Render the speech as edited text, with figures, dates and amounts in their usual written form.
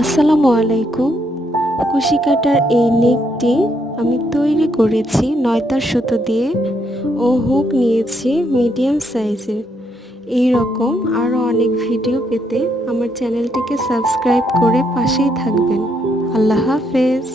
আসসালামু আলাইকুম। কুশি কাটার এই নেকটি আমি তৈরি করেছি নয়তার সুতো দিয়ে ও হুক নিয়েছি মিডিয়াম সাইজের। এই রকম আরও অনেক ভিডিও পেতে আমার চ্যানেলটিকে সাবস্ক্রাইব করে পাশেই থাকবেন। আল্লাহ হাফেজ।